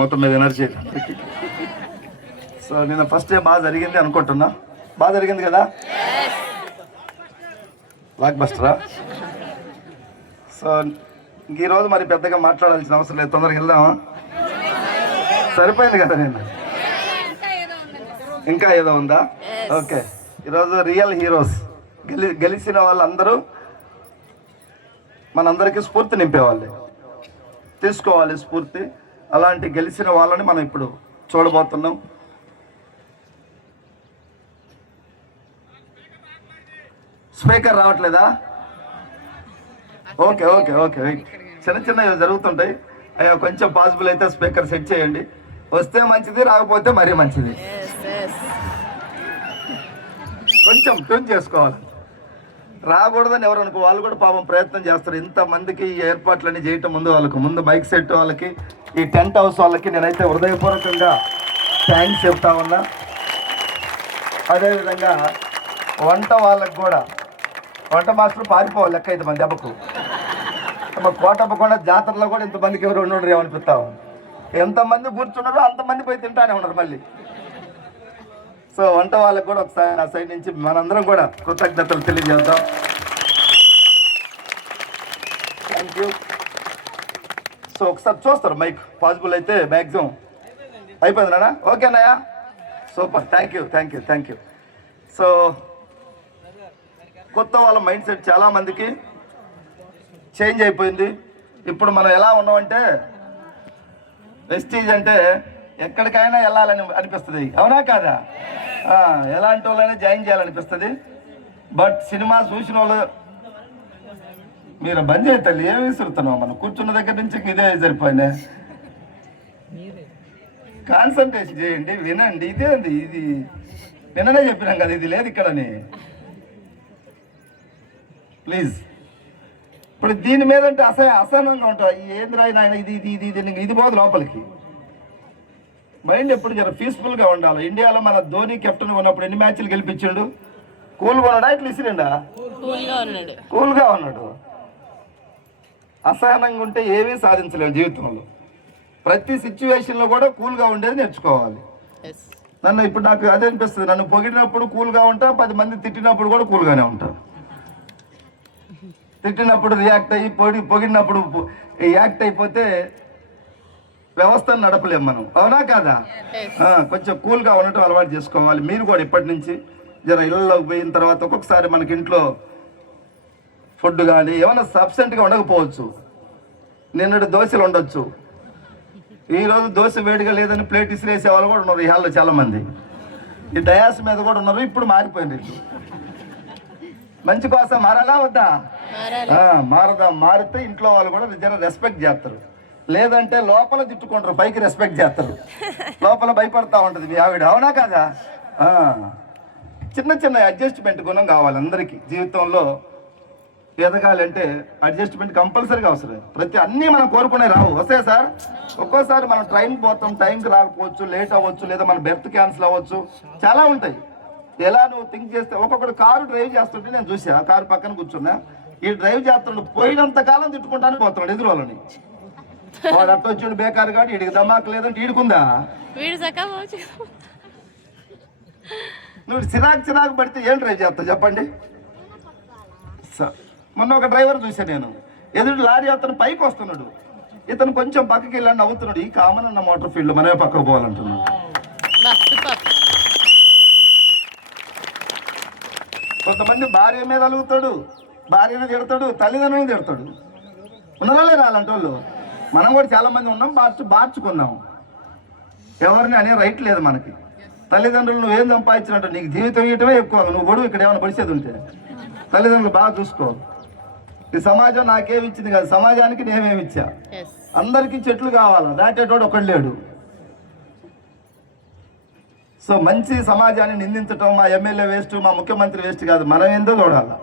మొత్తం మీద energy. So నేను ఫస్ట్ డే బాగా జరిగింది అనుకుంటున్నా. బాగా జరిగింది కదా, బ్లాక్ బస్టరా. సో ఈరోజు మరి పెద్దగా మాట్లాడాల్సిన అవసరం లేదు, తొందరగా వెళ్దామా? సరిపోయింది కదా. నేను ఇంకా ఏదో ఉందా? ఓకే. ఈరోజు రియల్ హీరోస్ గెలిచిన వాళ్ళందరూ మనందరికీ స్ఫూర్తి నింపేవాళ్ళే. తీసుకోవాలి స్ఫూర్తి. అలాంటి గెలిచిన వాళ్ళని మనం ఇప్పుడు చూడబోతున్నాం. స్పీకర్ రావట్లేదా? ఓకే ఓకే ఓకే చిన్న చిన్న జరుగుతుంటాయి. అయ్యా కొంచెం పాసిబుల్ అయితే స్పీకర్ సెట్ చేయండి. వస్తే మంచిది, రాకపోతే మరీ మంచిది. కొంచెం ట్యూన్ చేసుకోవాలి. రాకూడదని ఎవరు అనుకో, వాళ్ళు కూడా పాపం ప్రయత్నం చేస్తారు. ఇంతమందికి ఈ ఏర్పాట్లన్నీ చేయటం ముందు మైక్ సెట్ వాళ్ళకి, ఈ టెంట్ హౌస్ వాళ్ళకి నేనైతే హృదయపూర్వకంగా థ్యాంక్స్ చెప్తా ఉన్నా. అదేవిధంగా వంట వాళ్ళకి కూడా, వంట మాస్టర్ పారిపోవాలి లెక్క 5 మంది దెబ్బకు. కోటప్పకుండా జాతరలో కూడా ఇంతమందికి ఎవరు ఉండరు ఏమనిపిస్తాం. ఎంతమంది కూర్చున్నారో అంతమంది పోయి తింటానే ఉన్నారు మళ్ళీ. సో వంట వాళ్ళకి కూడా ఒకసారి నా సైడ్ నుంచి మనందరం కూడా కృతజ్ఞతలు తెలియజేద్దాం. Thank you. సో ఒకసారి చూస్తారు మైక్ పాసిబుల్ అయితే మ్యాక్సిమం. అయిపోయిందినా? ఓకేనాయా? సూపర్. Thank you. సో కొత్త వాళ్ళ మైండ్ సెట్ చాలామందికి చేంజ్ అయిపోయింది. ఇప్పుడు మనం ఎలా ఉన్నామంటే, వెస్టీజ్ అంటే ఎక్కడికైనా వెళ్ళాలని అనిపిస్తుంది, అవునా కాదా? ఎలాంటి వాళ్ళైనా జాయిన్ చేయాలనిపిస్తుంది. బట్ సినిమా చూసిన వాళ్ళు మీరు బంద్ చేయ తల్లి, ఏమి విసురుతున్నావు? మనం కూర్చున్న దగ్గర నుంచి ఇదే సరిపోయినా. కాన్సన్ట్రేషన్ చేయండి, వినండి. ఇది నిన్ననే చెప్పినాం కదా, ఇది లేదు ఇక్కడని. ప్లీజ్. ఇప్పుడు దీని మీద అంటే అసహనంగా ఉంటావు. ఏంది రాయి నాయన, ఇది పోదు లోపలికి. మైండ్ ఎప్పుడు జర పీస్ఫుల్గా ఉండాలి. ఇండియాలో మన ధోని కెప్టెన్ ఉన్నప్పుడు ఎన్ని మ్యాచ్లు గెలిపించాడు? కూల్గా ఉన్నాడా, ఇట్లా ఇసిరిండా? కూల్గా ఉన్నాడు. అసహనంగా ఉంటే ఏమీ సాధించలేము జీవితంలో. ప్రతి సిచ్యువేషన్లో కూడా కూల్గా ఉండేది నేర్చుకోవాలి. ఇప్పుడు నాకు అదే అనిపిస్తుంది. నన్ను పొగిడినప్పుడు కూల్గా ఉంటా, 10 మంది తిట్టినప్పుడు కూడా కూల్గానే ఉంటా. తిట్టినప్పుడు రియాక్ట్ అయ్యి, పొగిడినప్పుడు యాక్ట్ అయిపోతే వ్యవస్థను నడపలేము మనం, అవునా కాదా? కొంచెం కూల్గా ఉండటం అలవాటు చేసుకోవాలి. మీరు కూడా ఇప్పటి నుంచి జర ఇళ్ళలోకి పోయిన తర్వాత ఒక్కొక్కసారి మనకి ఇంట్లో ఫుడ్ కానీ ఏమైనా సబ్సెంట్గా ఉండకపోవచ్చు. నిన్నటి దోశలు ఉండొచ్చు, ఈరోజు దోశ వేడిగా లేదని ప్లేట్ ఇసిరేసే వాళ్ళు కూడా ఉన్నారు ఈ హాల్లో చాలామంది. ఈ డయాస్ మీద కూడా ఉన్నారు. ఇప్పుడు మారిపోయింది. మంచి కోసం మారాలా వద్దా? మారితే ఇంట్లో వాళ్ళు కూడా జర రెస్పెక్ట్ చేస్తారు. లేదంటే లోపల తిట్టుకుంటారు, పైకి రెస్పెక్ట్ చేస్తారు. లోపల భయపడతా ఉంటుంది మీ ఆవిడ, అవునా కాదా? చిన్న చిన్న అడ్జస్ట్మెంట్ గుణం కావాలి అందరికీ. జీవితంలో ఎదగాలంటే అడ్జస్ట్మెంట్ కంపల్సరీగా అవసరం. అన్నీ మనం కోరుకునే రావు, వస్తాయి సార్. ఒక్కోసారి మనం ట్రైన్ పోతాం, టైంకి రాకపోవచ్చు, లేట్ అవ్వచ్చు, లేదా మన బెర్త్ క్యాన్సిల్ అవ్వచ్చు, చాలా ఉంటాయి. ఎలా నువ్వు థింక్ చేస్తే, ఒక్కొక్కడు కారు డ్రైవ్ చేస్తుంటే నేను చూసా, కారు పక్కన కూర్చున్నా. ఈ డ్రైవ్ చేస్తున్నాడు, పోయినంత కాలం తిట్టుకుంటానే పోతున్నాడు ఎదురు వాళ్ళని. వాడు అట్ట వచ్చాడు బేకారు కాదు, వీడికి దమాకు లేదంటే ఈడుకుందా? నువ్వు చిరాకు పడితే ఏం డ్రైవ్ చేస్తావు చెప్పండి? మొన్న ఒక డ్రైవర్ చూసాను నేను, ఎదురు లారీ అతను పైకి వస్తున్నాడు, ఇతను కొంచెం పక్కకి వెళ్ళాడు, నవ్వుతున్నాడు. ఈ కామన్ అన్న మోటార్ ఫీల్డ్ మనమే పక్కకు పోవాలంటున్నాడు. కొంతమంది భార్య మీద అలుగుతాడు, భార్యను తిడతాడు, తల్లిదండ్రులను తిడతాడు. ఉన్నారా లేదా అలాంటి వాళ్ళు? మనం కూడా చాలా మంది ఉన్నాం, మార్చుకున్నాం. ఎవరిని అనే రైట్ లేదు మనకి. తల్లిదండ్రులు నువ్వేం సంపాదించినట్టు నీకు జీవితం ఇవ్వటమే ఎక్కువ. నువ్వు గొడవ ఇక్కడ ఏమైనా పరిస్థితి ఉంటే తల్లిదండ్రులు బాగా చూసుకో. ఈ సమాజం నాకేమిచ్చింది కాదు, సమాజానికి నేనేమిచ్చా. అందరికీ చెట్లు కావాలా, దాటేటోడు ఒకడు లేడు. సో మంచి సమాజాన్ని నిందించటం మా ఎమ్మెల్యే వేస్ట్, మా ముఖ్యమంత్రి వేస్ట్ కాదు, మనం ఏందో చూడాలి.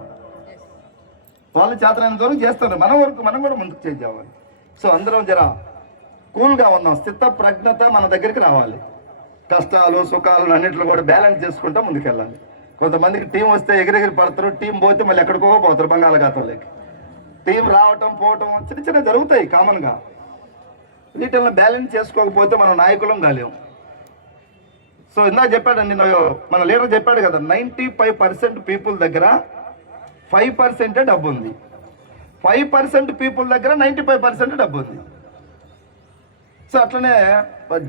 వాళ్ళు చేతనైనంత వరకు చేస్తారు, మన వరకు మనం కూడా ముందుకు చేయాలి. సో అందరం జర కూల్గా ఉన్నాం, స్థిత ప్రజ్ఞత మన దగ్గరికి రావాలి. కష్టాలు సుఖాలు అన్నింటిలో కూడా బ్యాలెన్స్ చేసుకుంటూ ముందుకెళ్ళాలి. కొంతమందికి టీం వస్తే ఎగిరెగిరి పడతారు, టీం పోతే మళ్ళీ ఎక్కడికో పోతారు బంగాళాఖాతంలోకి. టీం రావటం పోవటం చిన్న చిన్న జరుగుతాయి కామన్గా. వీటిని బ్యాలెన్స్ చేసుకోకపోతే మనం నాయకులం కాలేం. సో ఇందాక చెప్పాడండి మన లీడర్ చెప్పాడు కదా, 95% పీపుల్ దగ్గర 5% డబ్బు ఉంది. 5% పీపుల్ దగ్గర 95% డబ్బు ఉంది. సో అట్లనే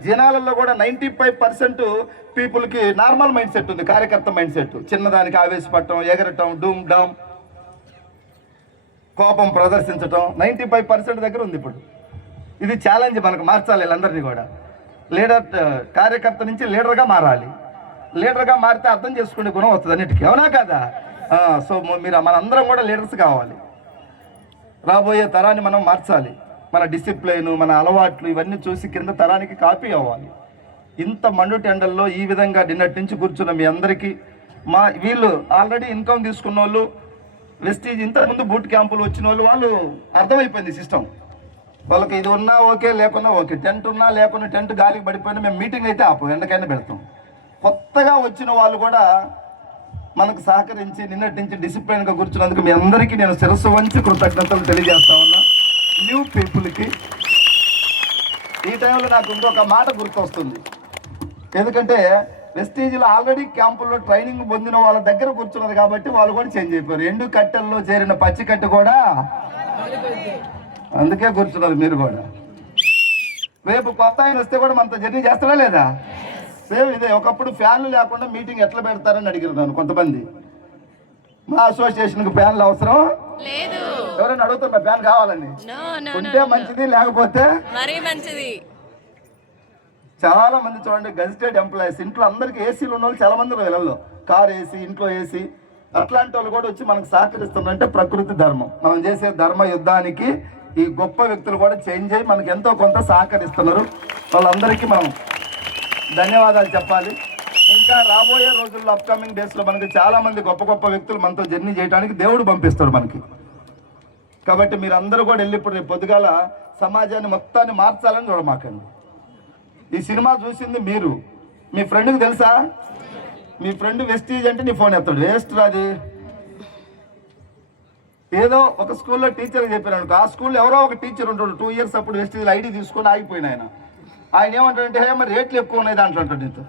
జనాలలో కూడా 95% పీపుల్కి నార్మల్ మైండ్ సెట్ ఉంది, కార్యకర్త మైండ్ సెట్. చిన్నదానికి ఆవేశపడటం, ఎగరటం, డూమ్ డామ్, కోపం ప్రదర్శించటం 95% దగ్గర ఉంది. ఇప్పుడు ఇది ఛాలెంజ్, మనకు మార్చాలి వీళ్ళందరినీ కూడా. లీడర్ కార్యకర్త నుంచి లీడర్గా మారాలి. లీడర్గా మారితే అర్థం చేసుకునే గుణం వస్తుంది అన్నిటికీ, అవునా కదా? సో మనందరం కూడా లీడర్స్ కావాలి. రాబోయే తరాన్ని మనం మార్చాలి. మన డిసిప్లైన్, మన అలవాట్లు ఇవన్నీ చూసి కింద తరానికి కాపీ అవ్వాలి. ఇంత మండుటి ఎండల్లో ఈ విధంగా నిన్నటి నుంచి కూర్చున్న మీ అందరికీ వీళ్ళు ఆల్రెడీ ఇన్కమ్ తీసుకున్న వాళ్ళు, వెస్టీజ్ ఇంతకుముందు బూట్ క్యాంపులు వచ్చిన వాళ్ళు అర్థమైపోయింది సిస్టమ్. వాళ్ళకి ఇది ఉన్నా ఓకే, లేకున్నా ఓకే. టెంట్ ఉన్నా లేకున్నా, టెంట్ గాలికి పడిపోయినా మేము మీటింగ్ అయితే ఆపు, ఎండకైనా పెడతాం. కొత్తగా వచ్చిన వాళ్ళు కూడా మనకు సహకరించి నిన్నటి నుంచి డిసిప్లైన్గా కూర్చున్నందుకు మీ అందరికీ నేను శిరస్సు వంచి కృతజ్ఞతలు తెలియజేస్తా ఉన్నా. న్యూ పీపుల్కి ఈ టైంలో నాకు ఇంకొక మాట గుర్తొస్తుంది. ఎందుకంటే వెస్టీజ్లో ఆల్రెడీ క్యాంపుల్లో ట్రైనింగ్ పొందిన వాళ్ళ దగ్గర కూర్చున్నది కాబట్టి వాళ్ళు కూడా చేంజ్ అయిపోయారు. ఎండు కట్టెల్లో చేరిన పచ్చి కట్టె కూడా అందుకే కూర్చున్నారు. మీరు కూడా రేపు కొత్త ఆయన వస్తే కూడా మనతో జర్నీ చేస్తారా లేదా? సేమ్ ఇదే. ఒకప్పుడు ఫ్యాన్లు లేకుండా మీటింగ్ ఎట్లా పెడతారని అడిగినాను కొంతమంది. మా అసోసియేషన్కి ఫ్యాన్లు అవసరం లేదు, ఎవరైనా అడుగుతున్నా ఫ్యాన్ కావాలని. ఉంటే మంచిది, లేకపోతే మరీ మంచిది. చాలా మంది చూడండి గజిటెడ్ ఎంప్లాయీస్, ఇంట్లో అందరికి ఏసీలు ఉన్న వాళ్ళు చాలా మంది వెళ్ళల్లో, కార్ ఏసీ, ఇంట్లో ఏసీ, అట్లాంటి వాళ్ళు కూడా వచ్చి మనకు సహకరిస్తున్నారంటే ప్రకృతి ధర్మం. మనం చేసే ధర్మ యుద్ధానికి ఈ గొప్ప వ్యక్తులు కూడా చేంజ్ అయ్యి మనకు ఎంతో కొంత సహకరిస్తున్నారు. వాళ్ళందరికీ మనం ధన్యవాదాలు చెప్పాలి. ఇంకా రాబోయే రోజుల్లో అప్కమింగ్ డేస్లో మనకి చాలా మంది గొప్ప గొప్ప వ్యక్తులు మనతో జర్నీ చేయడానికి దేవుడు పంపిస్తాడు మనకి. కాబట్టి మీరు అందరూ కూడా వెళ్ళి ఇప్పుడు రేపు పొద్దుగాల సమాజాన్ని మొత్తాన్ని మార్చాలని చూడమాకండి. ఈ సినిమా చూసింది మీరు, మీ ఫ్రెండ్కి తెలుసా? మీ ఫ్రెండ్ వెస్టీజ్ అంటే నీ ఫోన్ ఎత్తాడు, వేస్ట్ రాది. ఏదో ఒక స్కూల్లో టీచర్ చెప్పారు, ఆ స్కూల్లో ఎవరో ఒక టీచర్ ఉంటాడు 2 years అప్పుడు వెస్టీజ్ ఐడి తీసుకొని ఆగిపోయిన ఆయన ఏమంటాడంటే మరి రేట్లు ఎక్కువ ఉన్నాయి దాంట్లో అంటాడు. నీతో